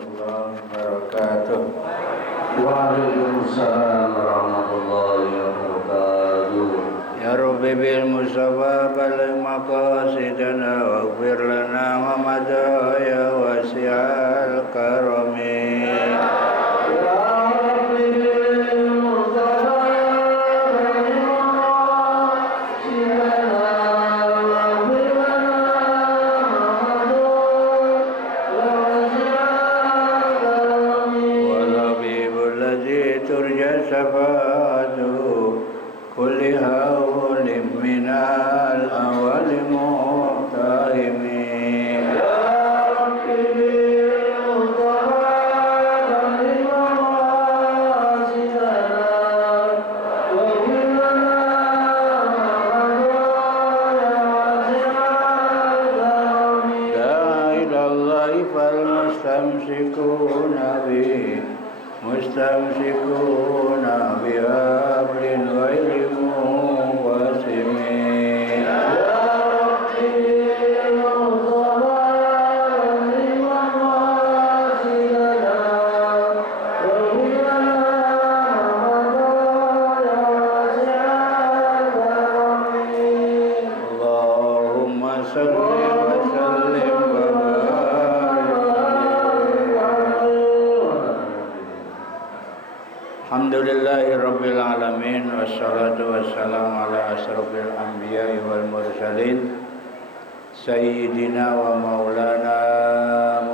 warahmatullahi wabarakatuh. Waalaikumsalam warahmatullahi wabarakatuh. Ya Rabbi bil Mustafa baligh maqasidana waghfir lana wa madaya wasi'al karami. Mustamsikuna bihablin ghairi muwasimin. Allahumma salli wa sallim wa Alhamdulillahirabbil alamin wassalatu wassalamu ala asyrofil anbiya'i wal mursalin sayyidina wa maulana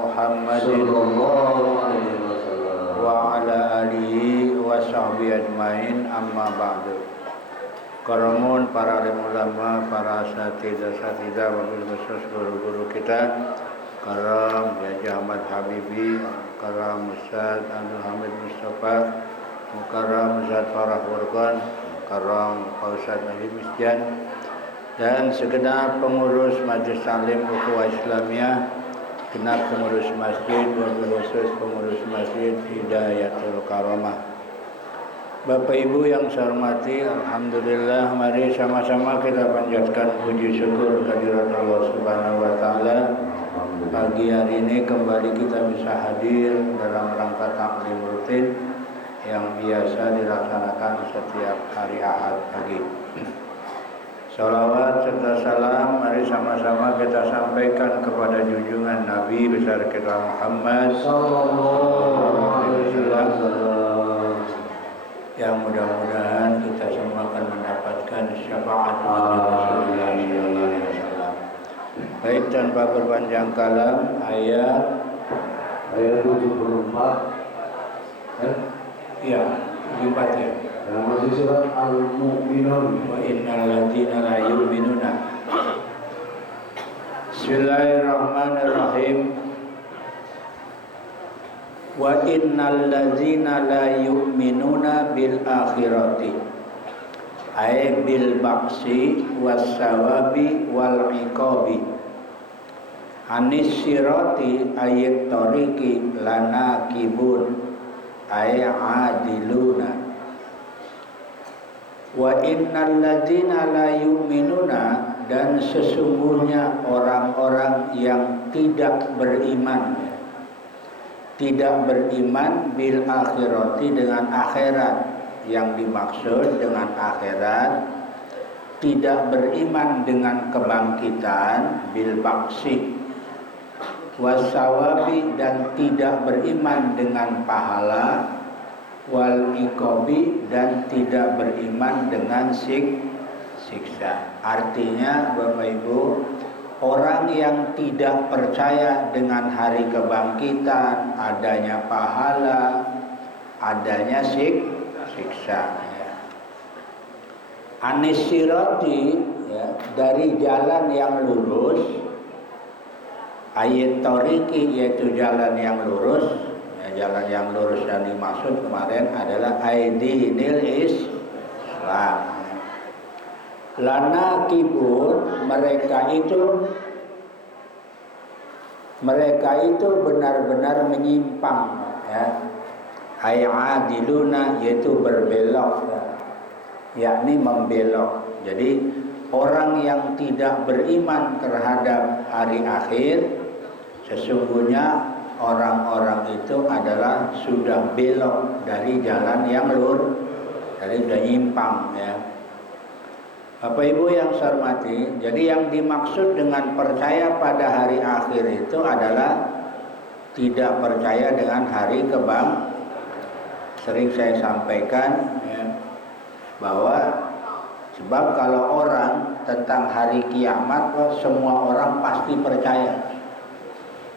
Muhammadin wa ala alihi wa sahbihi ajmain, amma ba'du. Karamun para alim ulama, para asatidzah wabil khusus guru-guru kita, karam Haji Ahmad Habibi, karam Ustaz Abdul Hamid Mustafa, Mukarram Ustaz Farah Furqan, Karam Pak Ustaz Najib Misjan, dan segenap pengurus Majelis Taklim Ukhuwah Islamiyah, genap pengurus masjid, wabil khusus pengurus masjid Hidayatul Karamah. Bapak Ibu yang saya hormati, alhamdulillah, mari sama-sama kita panjatkan puji syukur kehadirat Allah Subhanahu wa taala. Pagi hari ini kembali kita bisa hadir dalam rangka taklim rutin yang biasa dilaksanakan setiap hari Ahad pagi. Salawat serta salam mari sama-sama kita sampaikan kepada junjungan Nabi besar kita Muhammad sallallahu alaihi wasallam, yang mudah-mudahan kita semua akan mendapatkan syafaat Nabi Rasulullah sallallahu alaihi wasallam. Baik, tanpa berpanjang kalam, ayat 74 ya, 4 ya. Masih surat Al-Mu'minun. Wa innal ladzina la yu'minuna. Bismillahirrahmanirrahim. Wa innal ladzina la yu'minuna bil akhirati ay bil ba'si was sawabi wal iqabi anis sirati ayat tariqi lana kibun ay adiluna. Wa innal ladzina la yu'minuna, dan sesungguhnya orang-orang yang tidak beriman bil akhirati, dengan akhirat. Yang dimaksud dengan akhirat, tidak beriman dengan kebangkitan, bil ba'si wasawabi, dan tidak beriman dengan pahala, wal iqabi, dan tidak beriman dengan siksa. Artinya Bapak Ibu, orang yang tidak percaya dengan hari kebangkitan, adanya pahala, adanya siksa. Anis sirati, ya, dari jalan yang lurus, ayat toriki, yaitu jalan yang lurus. Ya, jalan yang lurus yang dimaksud kemarin adalah aidinil Islam. Lana kibun, mereka itu benar-benar menyimpang, ya. Ayadiluna, yaitu berbelok, ya, yakni membelok. Jadi orang yang tidak beriman terhadap hari akhir, sesungguhnya orang-orang itu adalah sudah belok dari jalan yang lurus, dari sudah nyimpang ya. Bapak Ibu yang saya hormati, jadi yang dimaksud dengan percaya pada hari akhir itu adalah tidak percaya dengan hari kebang. Sering saya sampaikan ya, bahwa sebab kalau orang tentang hari kiamat, semua orang pasti percaya.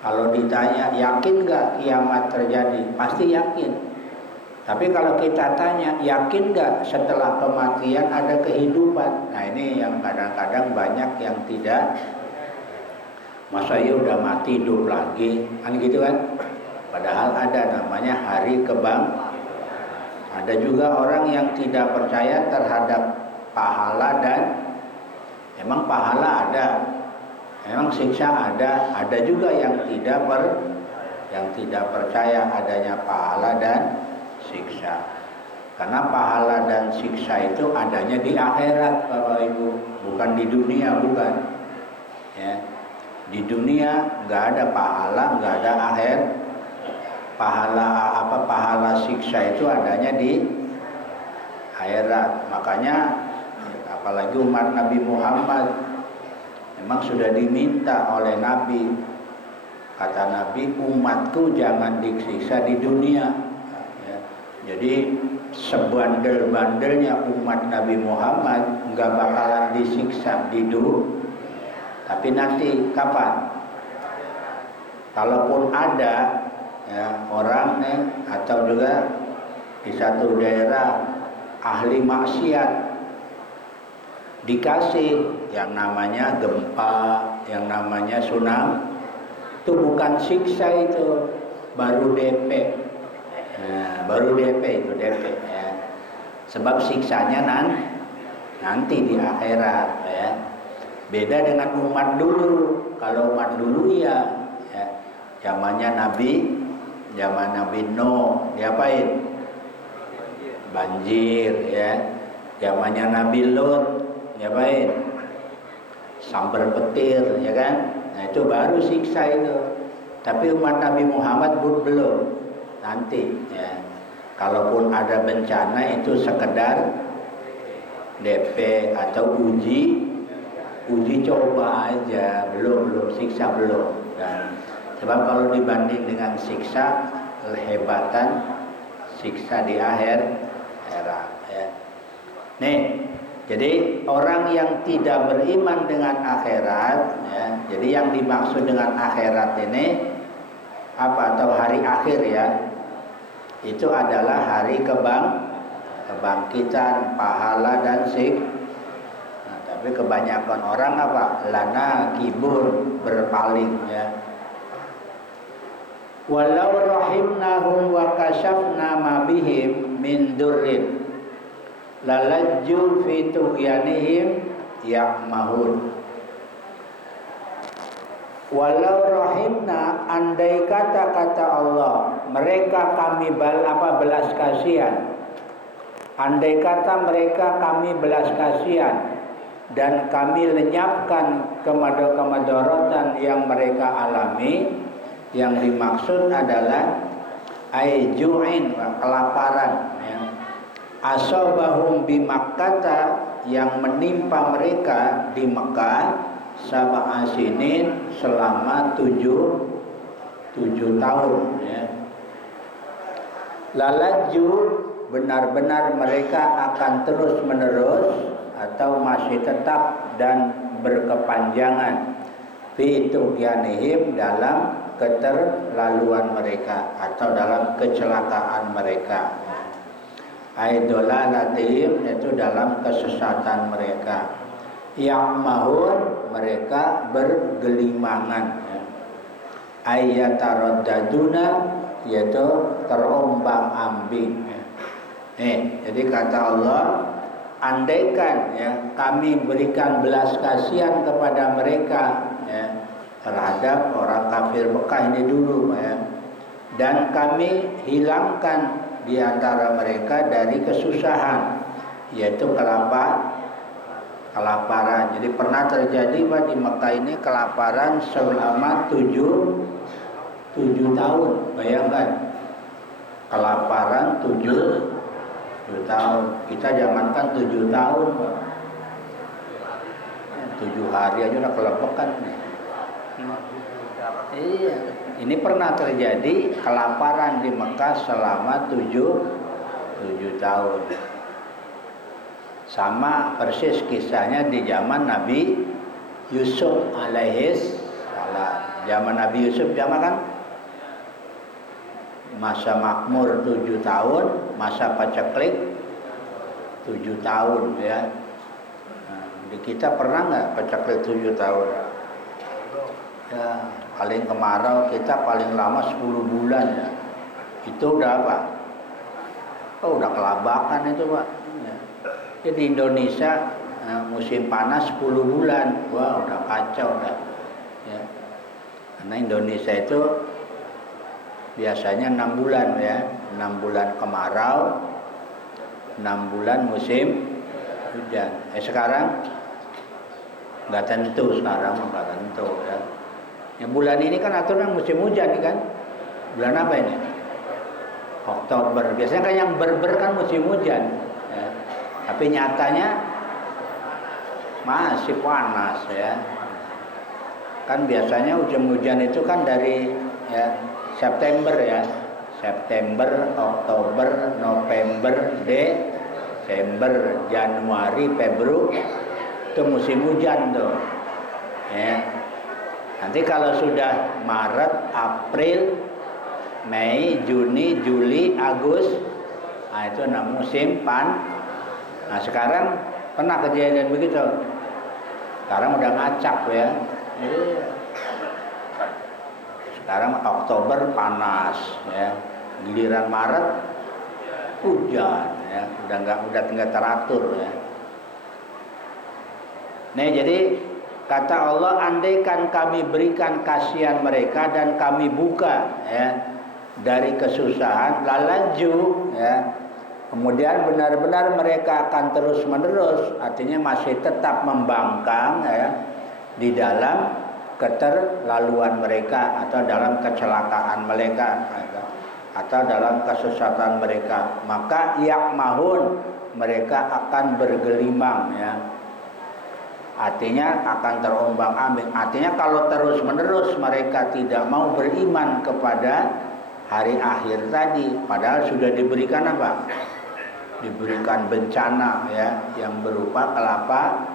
Kalau ditanya yakin nggak kiamat terjadi, pasti yakin. Tapi kalau kita tanya, yakin nggak setelah kematian ada kehidupan? Nah ini yang kadang-kadang banyak yang tidak. Masa ya udah mati hidup lagi, kan gitu kan? Padahal ada namanya hari kebang. Ada juga orang yang tidak percaya terhadap pahala dan emang pahala ada, emang siksa ada. Ada juga yang tidak percaya adanya pahala dan siksa. Karena pahala dan siksa itu adanya di akhirat, Bapak Ibu, bukan di dunia, bukan. Ya. Di dunia nggak ada pahala, nggak ada akhir. Pahala siksa itu adanya di akhirat. Makanya apalagi umat Nabi Muhammad memang sudah diminta oleh Nabi. Kata Nabi, umatku jangan disiksa di dunia. Jadi sebandel-bandelnya umat Nabi Muhammad nggak bakalan disiksa di dunia. Tapi nanti kapan? Kalaupun ada ya, orang atau juga di satu daerah ahli maksiat dikasih yang namanya gempa, yang namanya tsunami, itu bukan siksa, itu baru DP. Nah, baru DP itu DP ya. Sebab siksanya nanti di akhirat ya. Beda dengan umat dulu. Kalau umat dulu ya zamannya zaman Nabi Nuh diapain? Banjir ya. Zamannya Nabi Lut diapain? Sambar petir ya kan. Nah itu baru siksa itu. Tapi umat Nabi Muhammad belum. Nanti ya, kalaupun ada bencana itu sekedar DP atau uji coba aja, belum siksa belum. Dan sebab kalau dibanding dengan siksa, kehebatan siksa di akhirat ya. Nih, jadi orang yang tidak beriman dengan akhirat ya, jadi yang dimaksud dengan akhirat ini apa, atau hari akhir ya, itu adalah hari kebangkitan, pahala dan nah, tapi kebanyakan orang apa? Lana kibur, berpaling ya. Walau rahimnahum wa kashafna ma bihim min durrin lalajju fi tughyanihim ya'mahun. Walau rahimna, andai kata Allah, mereka kami belas kasihan. Andai kata mereka kami belas kasihan dan kami lenyapkan kemadorotan yang mereka alami. Yang dimaksud adalah aiju'in, kelaparan ya. Asobahum bi Makkata, yang menimpa mereka di Mekah sab'a sinin, selama 7 tahun ya. Lalaju, benar-benar mereka akan terus menerus atau masih tetap dan berkepanjangan fi tughyanihim, dalam keterlaluan mereka atau dalam kecelakaan mereka. Aidolalatihim, itu dalam kesesatan mereka. Ya'mahun, mereka bergelimangan. Ayyataraddaduna, yaitu terombang ambing. Jadi kata Allah, andaikan ya, kami berikan belas kasihan kepada mereka ya, terhadap orang kafir Mekah ini dulu ya, dan kami hilangkan di antara mereka dari kesusahan, yaitu kelaparan. Jadi pernah terjadi Pak di Mekah ini kelaparan selama 7 7 tahun. Bayangkan, kelaparan 7 tahun. Kita jangankan 7 tahun, Pak. 7 hari aja udah kelepekan nih. Iya, ini pernah terjadi kelaparan di Mekah selama 7 tahun. Sama persis kisahnya di zaman Nabi Yusuf alaihis salam. Zaman Nabi Yusuf zaman kan masa makmur 7 tahun, masa paceklik 7 tahun ya. Nah, di kita pernah nggak paceklik 7 tahun? Ya, paling kemarau kita paling lama 10 bulan ya. Itu udah apa? Oh, udah kelabakan itu, Pak. Ya. Ya, di Indonesia musim panas 10 bulan. Wah, udah kacau dah. Ya. Karena Indonesia itu biasanya 6 bulan ya. 6 bulan kemarau, 6 bulan musim hujan. Sekarang nggak tentu, sekarang nggak tentu ya. Ya, bulan ini kan aturan musim hujan kan? Bulan apa ini? Oktober. Biasanya kan yang berber kan musim hujan. Ya. Tapi nyatanya masih panas ya. Kan biasanya hujan itu kan dari ya September ya. September, Oktober, November, Desember, Januari, Februari itu musim hujan tuh. Ya. Nanti kalau sudah Maret, April, Mei, Juni, Juli, Agustus, nah itu musim Nah sekarang pernah kejadian begitu. Sekarang udah ngacak ya. Sekarang Oktober panas ya. Giliran Maret hujan ya. Udah tinggal teratur ya. Nih jadi kata Allah, andaikan kami berikan kasihan mereka dan kami buka ya dari kesusahan, lalaju ya. Kemudian benar-benar mereka akan terus menerus, artinya masih tetap membangkang ya di dalam keterlaluan mereka atau dalam kecelakaan mereka atau dalam kesesatan mereka. Maka yakmahun, mereka akan bergelimang ya. Artinya akan terombang-ambing. Artinya kalau terus-menerus mereka tidak mau beriman kepada hari akhir tadi, padahal sudah diberikan apa? Diberikan bencana ya, yang berupa kelapa.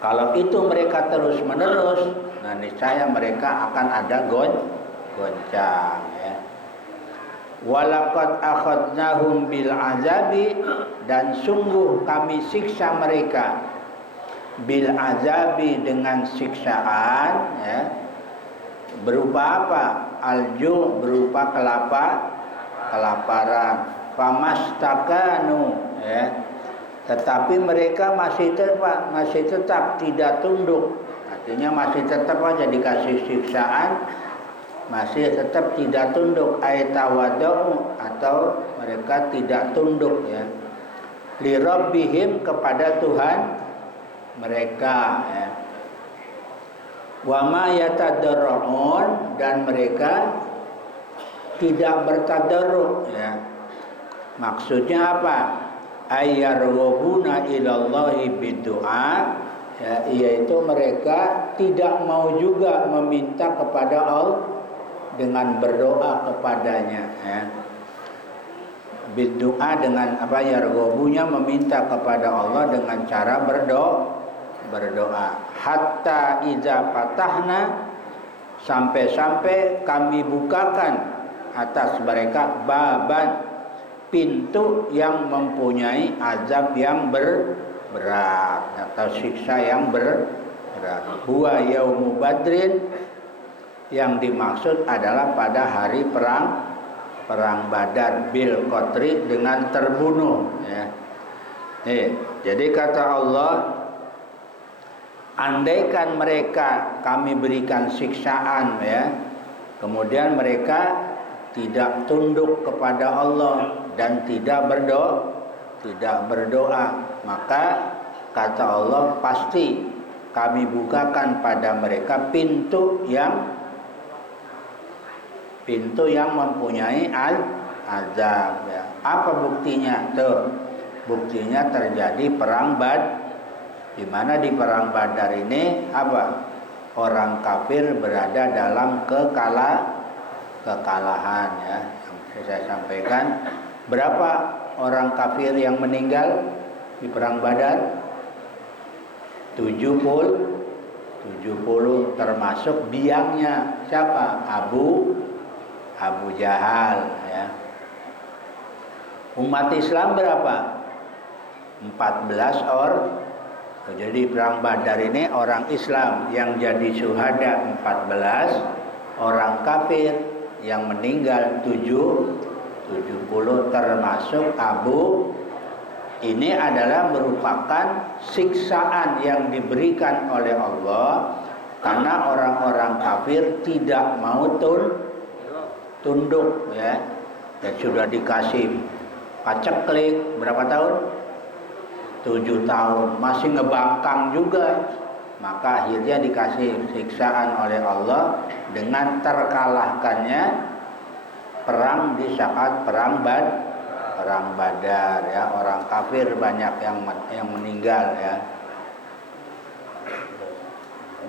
Kalau itu mereka terus-menerus, nah niscaya mereka akan ada goncang ya. Walaqad akhadnahum bil azabi, dan sungguh kami siksa mereka bil azabi, dengan siksaan ya. Berupa apa? Alju, berupa kelaparan. Famastakanu ya. Tetapi mereka masih tetap tidak tunduk. Artinya masih tetap aja dikasih siksaan, masih tetap tidak tunduk. Aitawadau, atau mereka tidak tunduk ya. Li rabbihim, kepada Tuhan mereka ya. Wa ma yatadarrun, dan mereka tidak bertadarruk ya. Maksudnya apa? Ayyarghubuna ilallahi bidu'a ya, yaitu mereka tidak mau juga meminta kepada Allah dengan berdoa kepadanya ya. Bidu'a dengan apa? Yarghabunya meminta kepada Allah dengan cara berdoa. Hatta iza patahna, sampai-sampai kami bukakan atas mereka baban, pintu yang mempunyai azab yang berat atau siksa yang berat. Huwa yaumu badrin, yang dimaksud adalah pada hari perang Badar, bil qatri, dengan terbunuh ya. Jadi kata Allah, andaikan mereka kami berikan siksaan ya, kemudian mereka tidak tunduk kepada Allah dan tidak berdoa, maka kata Allah, pasti kami bukakan pada mereka pintu yang pintu yang mempunyai azab ya. Apa buktinya? Tuh, buktinya terjadi perang Badar. Di mana di perang Badar ini apa? Orang kafir berada dalam kekalahan ya. Yang saya sampaikan, berapa orang kafir yang meninggal di perang Badar? 70 termasuk biangnya siapa? Abu Jahal ya. Umat Islam berapa? 14 orang. Jadi perang Badar ini orang Islam yang jadi syuhada 14, orang kafir yang meninggal 70 termasuk Abu. Ini adalah merupakan siksaan yang diberikan oleh Allah karena orang-orang kafir tidak mau tunduk ya. Dan sudah dikasih paceklik berapa tahun? 7 tahun, masih ngebangkang juga. Maka akhirnya dikasih siksaan oleh Allah dengan terkalahkannya perang di saat perang Badar ya. Orang kafir banyak yang meninggal ya.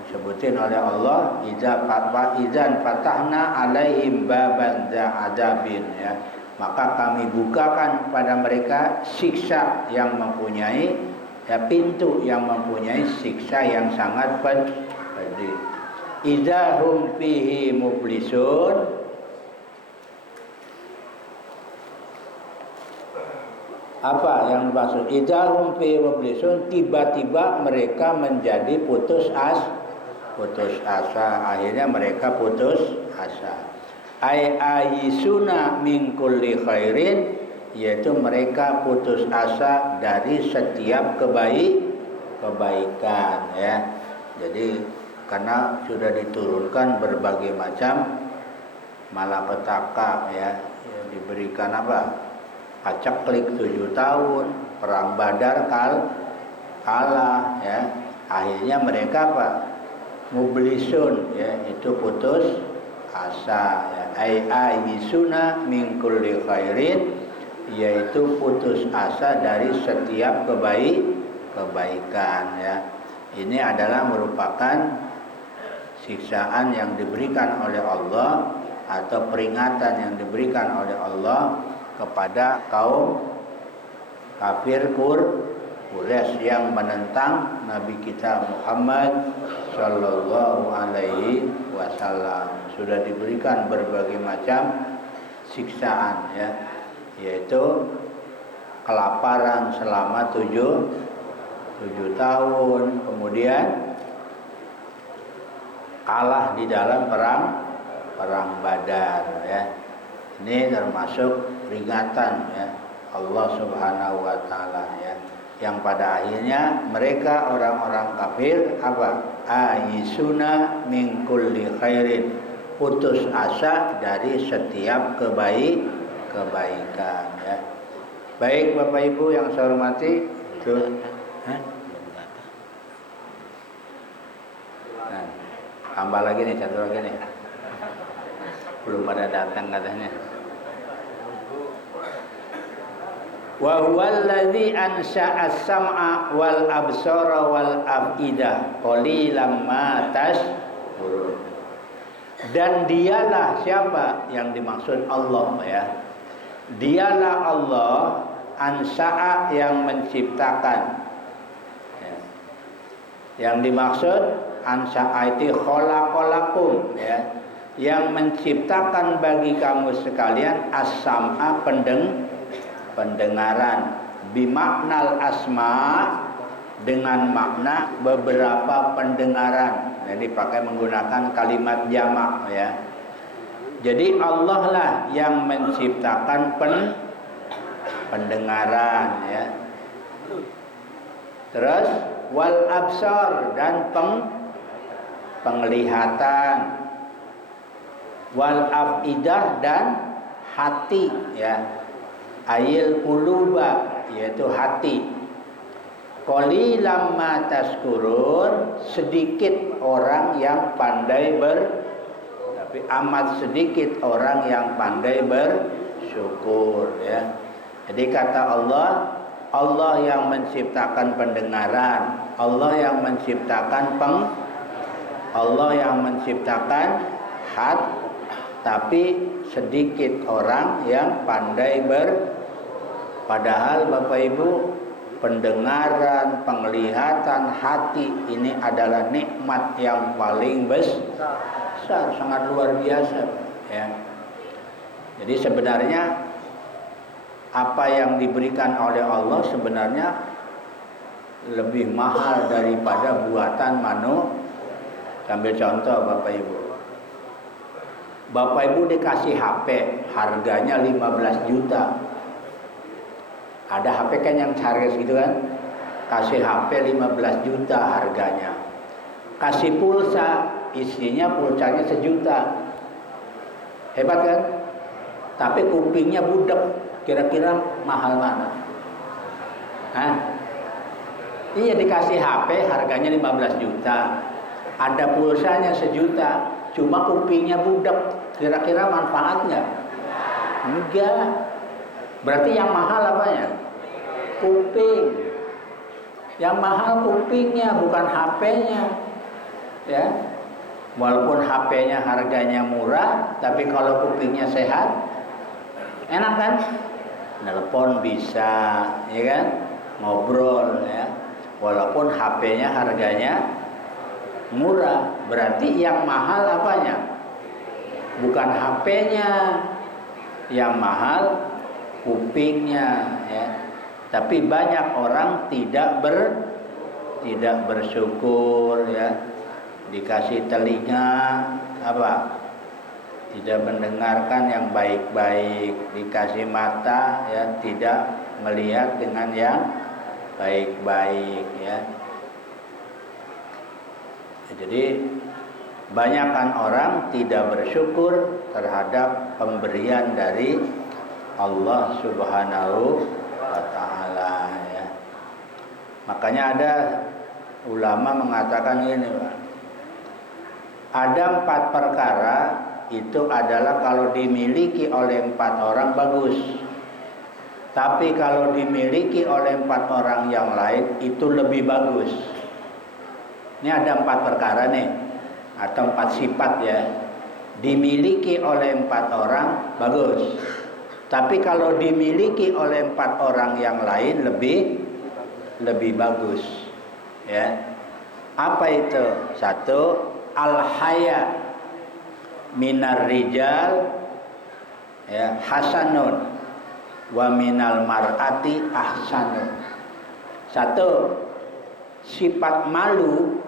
Disebutin oleh Allah, idzan fatahna alaihim baban dza'adzabin ya. Maka kami bukakan pada mereka siksa yang mempunyai ya, pintu yang mempunyai siksa yang sangat pedih. Idza hum fihi mublisun. Apa yang dimaksud? Idza hum fihi mublisun, tiba-tiba mereka menjadi putus asa. Akhirnya mereka putus asa. Ayisuna min kulli khairin, yaitu mereka putus asa dari setiap kebaikan ya. Jadi karena sudah diturunkan berbagai macam malapetaka ya, diberikan apa? Paceklik 7 tahun, perang Badar kalah ya. Akhirnya mereka apa? Mublisun ya, itu putus asa ya. Ayisuna min kulli khairin, yaitu putus asa dari setiap kebaikan ya. Ini adalah merupakan siksaan yang diberikan oleh Allah atau peringatan yang diberikan oleh Allah kepada kaum kafir Quraisy yang menentang Nabi kita Muhammad sallallahu alaihi wasallam. Sudah diberikan berbagai macam siksaan ya, yaitu kelaparan selama 7 tahun, kemudian kalah di dalam perang Badar ya. Ini termasuk peringatan ya Allah Subhanahu wa taala ya, yang pada akhirnya mereka orang-orang kafir apa? Ayisuna min kulli khairin, putus asa dari setiap kebaikan ya. Baik Bapak Ibu yang saya hormati, itu nah, tambah lagi nih, satu lagi nih. Belum pada datang katanya. Wa huwal ladzi ansha'a as-sam'a wal absara wal afidah qalilan ma tashkurun. Dan dialah siapa yang dimaksud? Allah ya. Dialah Allah ansha'a, yang menciptakan ya. Yang dimaksud ansha'a itu khalaqalakum ya, yang menciptakan bagi kamu sekalian as-sam'a, pendengaran, bimaknal asma, dengan makna beberapa pendengaran. Jadi pakai menggunakan kalimat jamak ya. Jadi Allah lah yang menciptakan pendengaran ya. Terus wal absar, dan penglihatan, wal afidah, dan hati ya. Ayil quluba, yaitu hati. Qalilan ma tashkurun, sedikit orang yang pandai tapi amat sedikit orang yang pandai bersyukur ya. Jadi kata Allah, Allah yang menciptakan pendengaran, Allah yang menciptakan Allah yang menciptakan tapi sedikit orang yang pandai padahal Bapak Ibu, pendengaran, penglihatan, hati ini adalah nikmat yang paling besar, sangat luar biasa ya. Jadi sebenarnya apa yang diberikan oleh Allah sebenarnya lebih mahal daripada buatan manusia. Ambil contoh Bapak Ibu. Bapak Ibu dikasih HP, harganya 15 juta. Ada HP kan yang charges gitu kan? Kasih HP 15 juta harganya. Kasih pulsa, isinya pulsanya 1 juta. Hebat kan? Tapi kupingnya budak. Kira-kira mahal mana? Hah? Iya, dikasih HP harganya 15 juta. Ada pulsanya 1 juta, cuma kupingnya budak. Kira-kira manfaatnya? Enggak. Berarti yang mahal apanya? Kuping. Yang mahal kupingnya, bukan HP-nya. Ya. Walaupun HP-nya harganya murah, tapi kalau kupingnya sehat, enak kan? Nelpon bisa, ya kan? Ngobrol ya. Walaupun HP-nya harganya murah, berarti yang mahal apanya? Bukan HP-nya, yang mahal kupingnya ya. Tapi banyak orang tidak bersyukur ya. Dikasih telinga apa? Tidak mendengarkan yang baik-baik, dikasih mata ya, tidak melihat dengan yang baik-baik ya. Jadi banyakkan orang tidak bersyukur terhadap pemberian dari Allah Subhanahu wa Ta'ala ya. Makanya ada ulama mengatakan ini, Pak. Ada 4 perkara itu adalah kalau dimiliki oleh 4 orang bagus. Tapi kalau dimiliki oleh 4 orang yang lain itu lebih bagus. Ini ada 4 perkara nih, atau 4 sifat ya. Dimiliki oleh 4 orang bagus. Tapi kalau dimiliki oleh 4 orang yang lain lebih bagus. Ya. Apa itu? 1, al-haya minar rijal ya hasanun wa minal mar'ati ahsanun. 1, sifat malu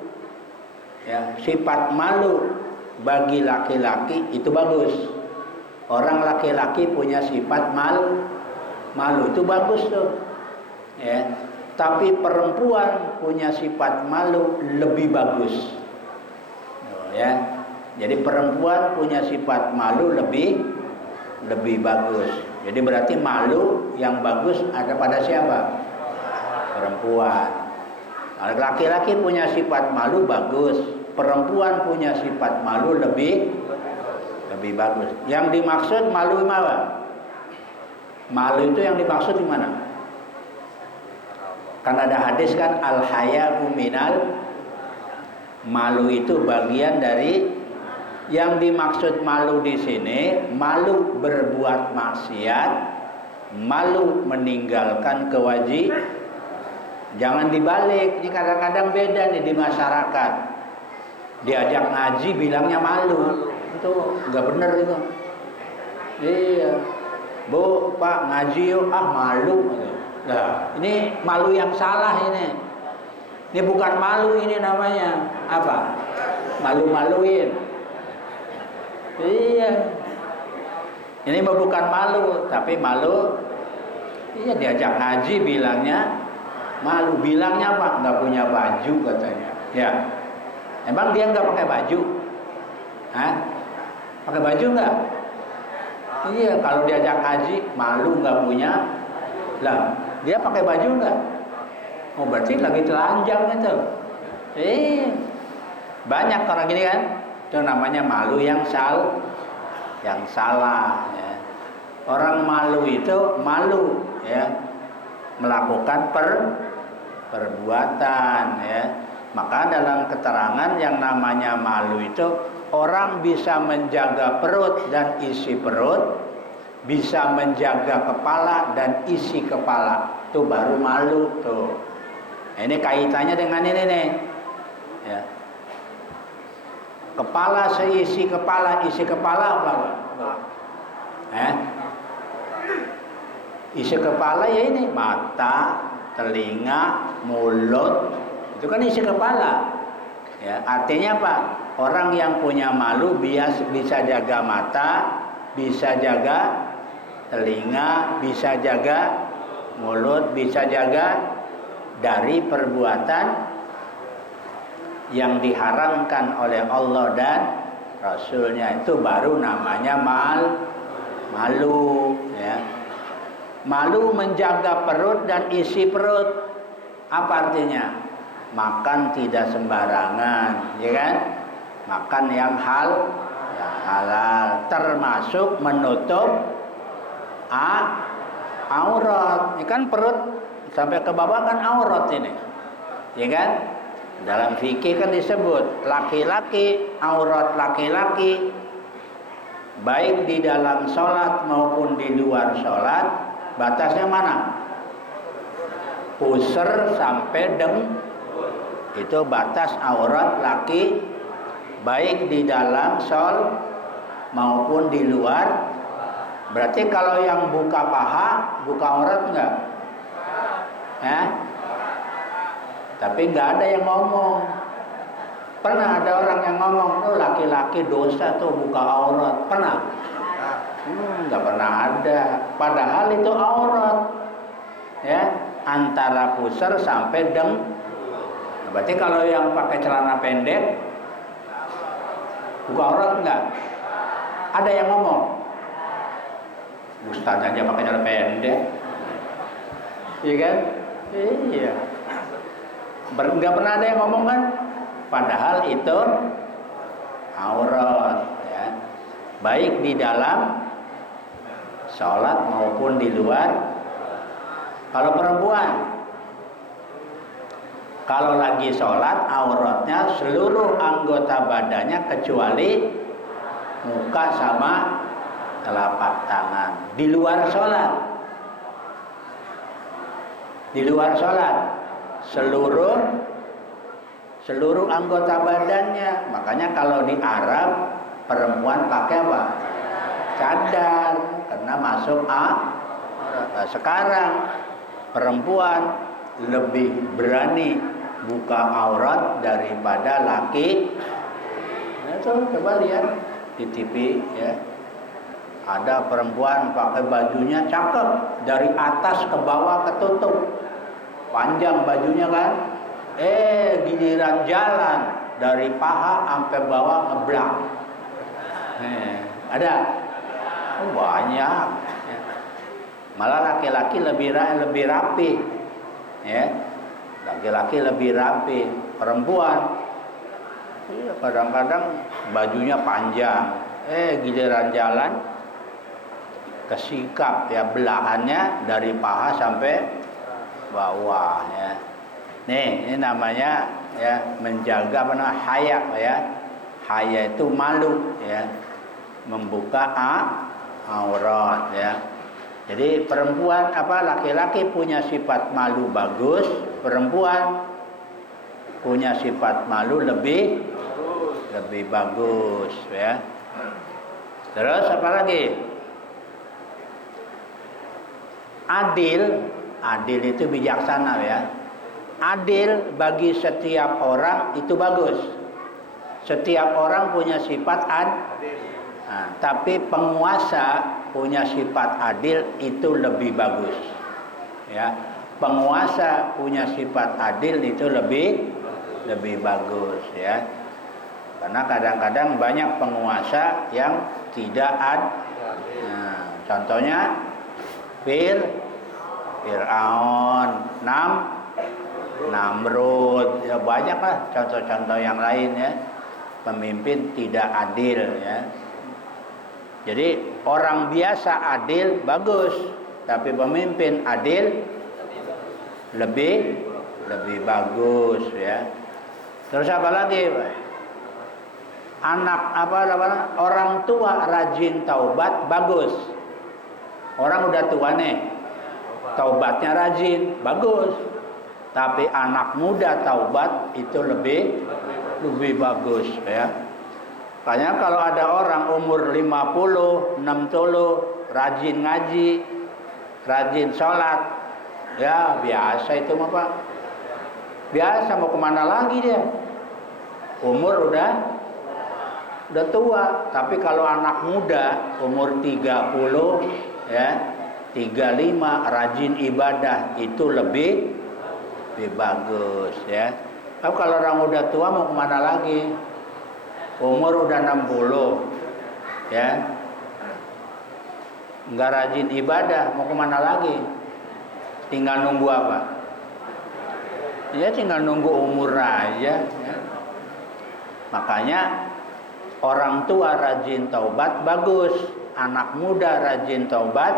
ya, sifat malu bagi laki-laki itu bagus. Orang laki-laki punya sifat malu itu bagus tuh ya. Tapi perempuan punya sifat malu lebih bagus ya. Jadi perempuan punya sifat malu lebih bagus. Jadi berarti malu yang bagus ada pada siapa? Perempuan. Laki-laki punya sifat malu bagus, perempuan punya sifat malu lebih bagus. Yang dimaksud malu apa? Malu itu yang dimaksud gimana? Kan ada hadis kan, al-haya'u minal, malu itu bagian dari. Yang dimaksud malu di sini, malu berbuat maksiat, malu meninggalkan kewajiban. Jangan dibalik, ini kadang-kadang beda nih di masyarakat. Diajak ngaji bilangnya malu, itu nggak bener itu. Iya, Bu, Pak ngaji yuk, malu. Nah, ini malu yang salah ini. Ini bukan malu, ini namanya apa? Malu-maluin. Iya. Ini bukan malu, tapi malu. Iya, diajak ngaji bilangnya malu. Bilangnya apa? Nggak punya baju katanya. Ya. Emang dia nggak pakai baju? Hah? Pakai baju nggak? Iya, kalau diajak ngaji malu nggak punya. Lah, dia pakai baju nggak? Oh, berarti lagi telanjang itu. Banyak orang gini kan? Itu namanya malu yang salah ya. Orang malu itu malu ya melakukan perbuatan ya. Maka dalam keterangan yang namanya malu itu orang bisa menjaga perut dan isi perut, bisa menjaga kepala dan isi kepala, itu baru malu tuh. Ini kaitannya dengan ini nih ya. Kepala seisi kepala, isi kepala apa? Isi kepala ya ini mata, telinga, mulut, itu kan isi kepala. Ya, artinya apa? Orang yang punya malu bisa jaga mata, bisa jaga telinga, bisa jaga mulut, bisa jaga dari perbuatan yang diharamkan oleh Allah dan Rasulnya. Itu baru namanya malu ya. Malu menjaga perut dan isi perut. Apa artinya? Makan tidak sembarangan, ya kan? Makan yang halal, termasuk menutup aurat. Ini kan perut sampai ke bawah kan aurat ini, ya kan? Dalam fikih kan disebut laki-laki, aurat laki-laki baik di dalam sholat maupun di luar sholat, batasnya mana? Pusar sampai itu batas aurat laki baik di dalam sholat maupun di luar. Berarti kalau yang buka paha, buka aurat enggak? Tapi nggak ada yang ngomong. Pernah ada orang yang ngomong, oh laki-laki dosa tuh buka aurat. Pernah? Nggak pernah ada. Padahal itu aurat, ya, antara pusar sampai Berarti kalau yang pakai celana pendek, buka aurat nggak? Ada yang ngomong? Ustaz aja pakai celana pendek, iya kan? Iya. Nggak pernah ada yang ngomong kan? Padahal itu aurat ya. Baik di dalam sholat maupun di luar. Kalau perempuan, kalau lagi sholat auratnya seluruh anggota badannya kecuali muka sama telapak tangan. Di luar sholat, seluruh anggota badannya. Makanya kalau di Arab perempuan pakai apa? Cadar, karena masuk sekarang perempuan lebih berani buka aurat daripada laki. Nah, itu coba lihat di TV ya. Ada perempuan pakai bajunya cakep, dari atas ke bawah ketutup, panjang bajunya kan. Giliran jalan dari paha sampai bawah ngeblak. Ada? Oh, banyak. Malah laki-laki lebih rapi, ya. Laki-laki lebih rapi. Perempuan, kadang-kadang bajunya panjang. Giliran jalan kesikap ya, belahannya dari paha sampai bawah ya. Nih, ini namanya ya menjaga haya ya. Haya itu malu ya, membuka aurat ya. Jadi perempuan laki-laki punya sifat malu bagus, perempuan punya sifat malu lebih bagus ya. Terus apa lagi? Adil itu bijaksana ya. Adil bagi setiap orang itu bagus. Setiap orang punya sifat adil. Nah, tapi penguasa punya sifat adil itu lebih bagus. Ya, penguasa punya sifat adil itu lebih bagus ya. Karena kadang-kadang banyak penguasa yang tidak adil. Nah, contohnya Fir'aun, Namrud, ya banyaklah contoh-contoh yang lain ya. pemimpin tidak adil ya. Jadi orang biasa adil bagus, tapi pemimpin adil lebih bagus ya. Terus apa lagi, Pak? Orang tua rajin taubat bagus. Orang udah tua nih, taubatnya rajin bagus. Tapi anak muda taubat itu lebih bagus ya. Makanya kalau ada orang umur 50, 60 rajin ngaji, rajin sholat, ya biasa itu mah Pak. Biasa, mau kemana lagi dia? Umur udah tua. Tapi kalau anak muda umur 30 ya, 35 rajin ibadah itu lebih bagus ya. Tapi kalau orang udah tua mau kemana lagi? Umur udah 60 ya, nggak rajin ibadah, mau kemana lagi? Tinggal nunggu apa? Ya tinggal nunggu umur aja ya. Makanya orang tua rajin taubat bagus, anak muda rajin taubat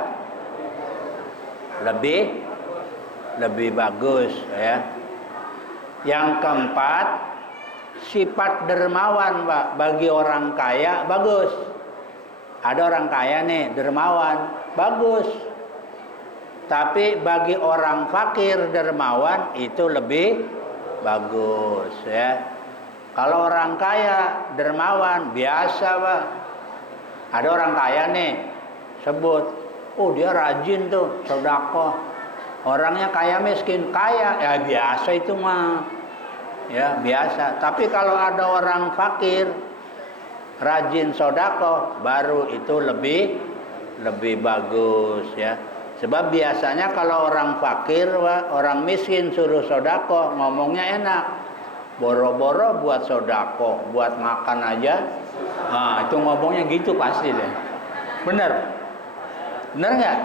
lebih bagus ya. Yang keempat, sifat dermawan Pak, bagi orang kaya bagus. Ada orang kaya nih dermawan bagus, tapi bagi orang fakir dermawan itu lebih bagus ya. Kalau orang kaya dermawan biasa Pak. Ada orang kaya nih sebut, oh dia rajin tuh sedekah. Orangnya kaya miskin, kaya ya biasa itu mah. Ya biasa. Tapi kalau ada orang fakir rajin sedekah baru itu lebih bagus ya. Sebab biasanya kalau orang fakir, orang miskin suruh sedekah ngomongnya enak. Boro-boro buat sedekah, buat makan aja. Nah, itu ngomongnya gitu pasti deh. Bener? Bener nggak?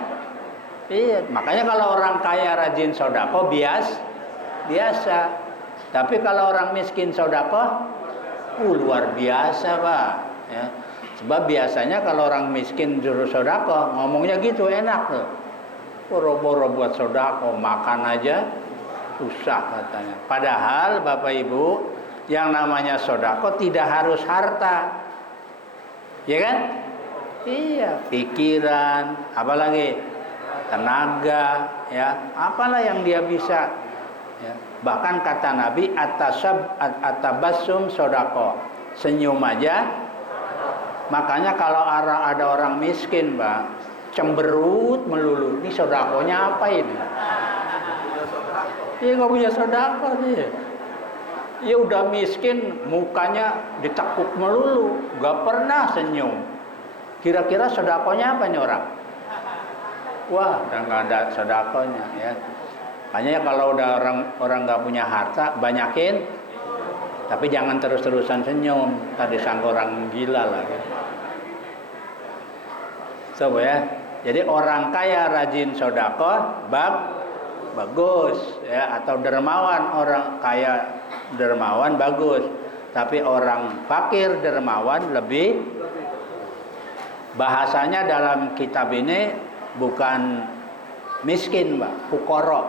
Iya. Makanya kalau orang kaya rajin sedekah biasa. Tapi kalau orang miskin sedekah, luar biasa Pak. Ya. Sebab biasanya kalau orang miskin suruh sedekah ngomongnya gitu enak tuh. Boro-boro buat sedekah, makan aja susah katanya. Padahal Bapak Ibu, yang namanya sedekah tidak harus harta. Ya kan? Iya, pikiran, apalagi tenaga, ya, apalah yang dia bisa. Ya. Bahkan kata Nabi, at-tabassum sedekah. Senyum aja. Makanya kalau ada orang miskin, Pak, cemberut melulu. Ini sedekahnya apa ini? Dia nggak punya sedekah dia. Ya udah miskin, mukanya ditekuk melulu, nggak pernah senyum. Kira-kira sedekahnya apa nih orang? Wah, udah nggak ada sedekahnya ya. Makanya kalau udah orang nggak punya harta, banyakin, tapi jangan terus-terusan senyum. Tadi sangka orang gila lagi. Coba ya. Jadi orang kaya rajin sedekah, bagus ya, atau dermawan, orang kaya dermawan bagus. Tapi orang fakir dermawan lebih. Bahasanya dalam kitab ini bukan miskin, Pak, fukara.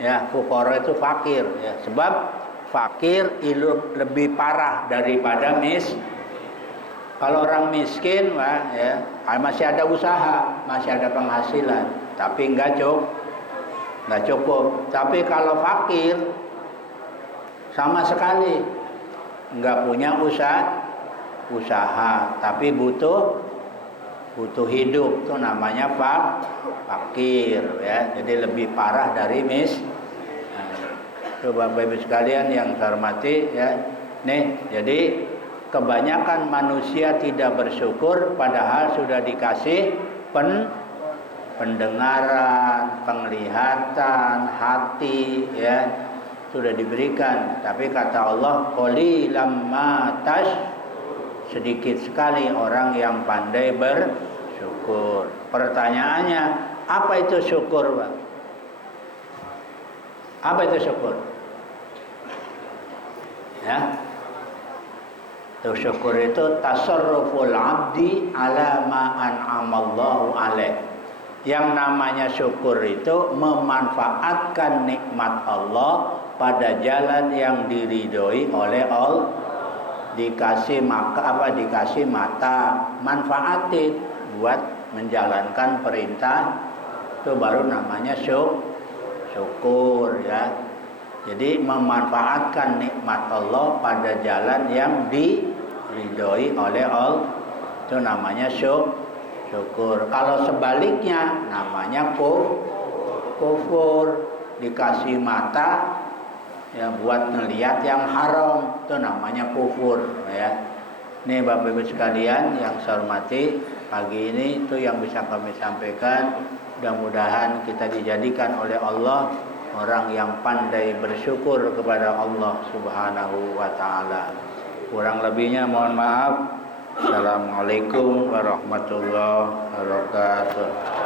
Ya, fukara itu fakir ya. Sebab fakir lebih parah daripada Kalau orang miskin, Pak, ya, masih ada usaha, masih ada penghasilan, tapi nggak cukup. Tapi kalau fakir sama sekali nggak punya usaha, tapi butuh hidup, itu namanya fakir ya. Jadi lebih parah dari Coba Bapak Ibu sekalian yang saya hormati ya. Nih, jadi kebanyakan manusia tidak bersyukur padahal sudah dikasih pendengaran, penglihatan, hati ya, sudah diberikan. Tapi kata Allah, qalilam ma sedikit sekali orang yang pandai bersyukur. Pertanyaannya, apa itu syukur, Pak? Apa itu syukur? Ya. Tuh syukur itu tasarruful abdi ala ma an'amallahu alaih. Yang namanya syukur itu memanfaatkan nikmat Allah pada jalan yang diridhoi oleh Allah. Dikasih dikasih mata, manfaatin buat menjalankan perintah, itu baru namanya syukur ya. Jadi memanfaatkan nikmat Allah pada jalan yang diridhoi oleh Allah, itu namanya syukur. Kalau sebaliknya namanya kufur. Dikasih mata ya buat ngelihat yang haram, itu namanya kufur ya. Ini Bapak Ibu sekalian yang saya hormati, pagi ini itu yang bisa kami sampaikan. Mudah-mudahan kita dijadikan oleh Allah orang yang pandai bersyukur kepada Allah Subhanahu wa taala. Kurang lebihnya mohon maaf. Assalamualaikum warahmatullahi wabarakatuh.